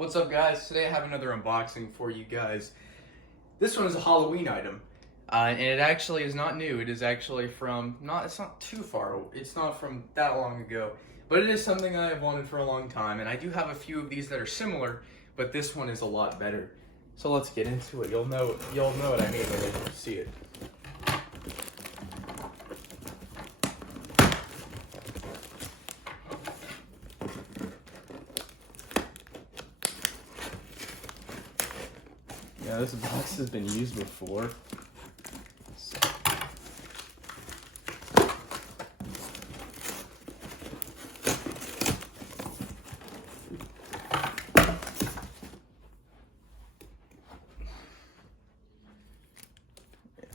What's up, guys? Today I have another unboxing for you guys. This one is a Halloween item, and it actually is not new. It is actually from, it's not too far, it's not from that long ago, but it is something that I've wanted for a long time, and I do have a few of these that are similar, but this one is a lot better. So let's get into it. You'll know what I mean when you see it. Yeah, this box has been used before.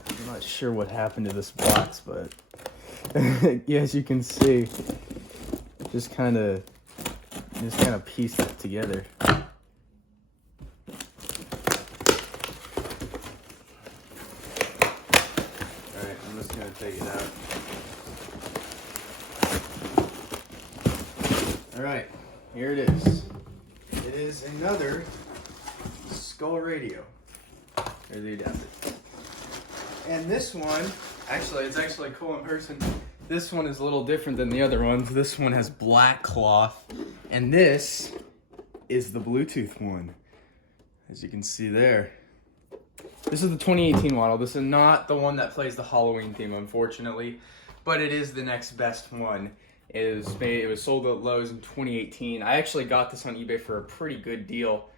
I'm not sure what happened to this box, but yeah, as you can see, just kind of pieced it together. I'm just gonna take it out. Alright, here it is. It is another Skull radio. There's the adapter. And this one, it's actually cool in person. This one is a little different than the other ones. This one has black cloth, and this is the Bluetooth one, as you can see there. This is the 2018 model. This is not the one that plays the Halloween theme, unfortunately, but it is the next best one. It was sold at Lowe's in 2018. I actually got this on eBay for a pretty good deal,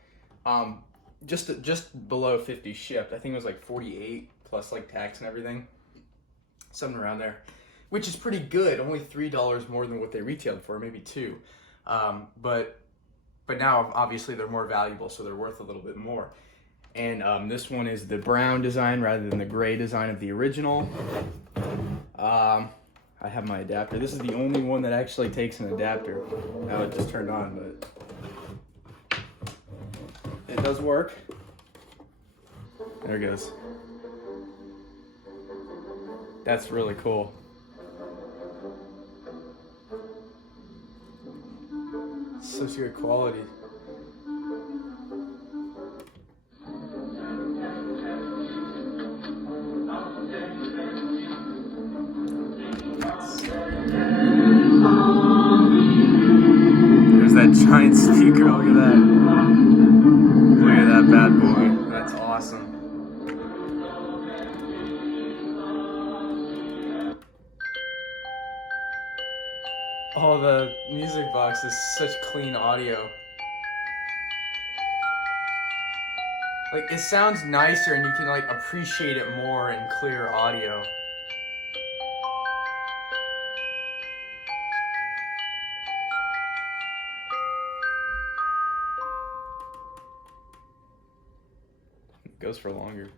just below 50 shipped. I think it was like 48 plus like tax and everything, something around there, which is pretty good. Only $3 more than what they retailed for, maybe $2. But now obviously they're more valuable, so they're worth a little bit more. And this one is the brown design rather than the gray design of the original. I have my adapter. This is the only one that actually takes an adapter. Now it just turned on, but it does work. There it goes. That's really cool. Such good quality. There's that giant speaker, look at that. Look at that bad boy, that's awesome. Oh, the music box is such clean audio. Like, it sounds nicer and you can like appreciate it more in clear audio. It goes for longer.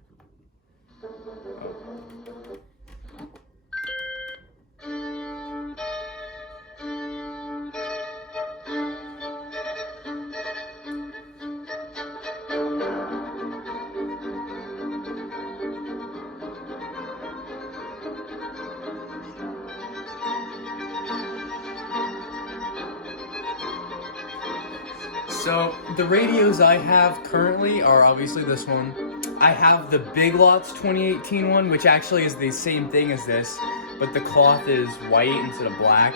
So the radios I have currently are obviously this one. I have the Big Lots 2018 one, which actually is the same thing as this, but the cloth is white instead of black.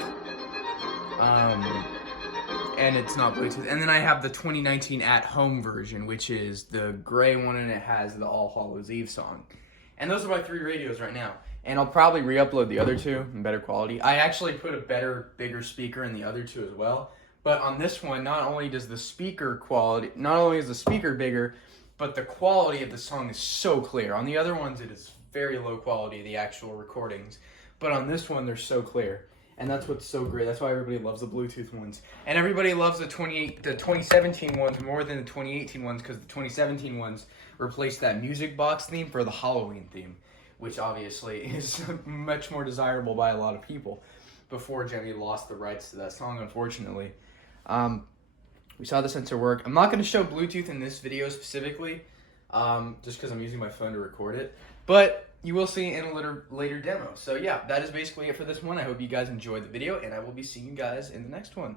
And it's not Bluetooth. And then I have the 2019 at-home version, which is the gray one, and it has the All Hallows Eve song. And those are my 3 radios right now. And I'll probably re-upload the other 2 in better quality. I actually put a better, bigger speaker in the other 2 as well. But on this one, not only is the speaker bigger, but the quality of the song is so clear. On the other ones, it is very low quality, the actual recordings. But on this one, they're so clear. And that's what's so great. That's why everybody loves the Bluetooth ones. And everybody loves the 2017 ones more than the 2018 ones, because the 2017 ones replaced that music box theme for the Halloween theme, which obviously is much more desirable by a lot of people. Before Gemmy lost the rights to that song, unfortunately. We saw the sensor work. I'm not going to show Bluetooth in this video specifically, just because I'm using my phone to record it, but you will see in a later demo. So yeah, that is basically it for this one. I hope you guys enjoyed the video, and I will be seeing you guys in the next one.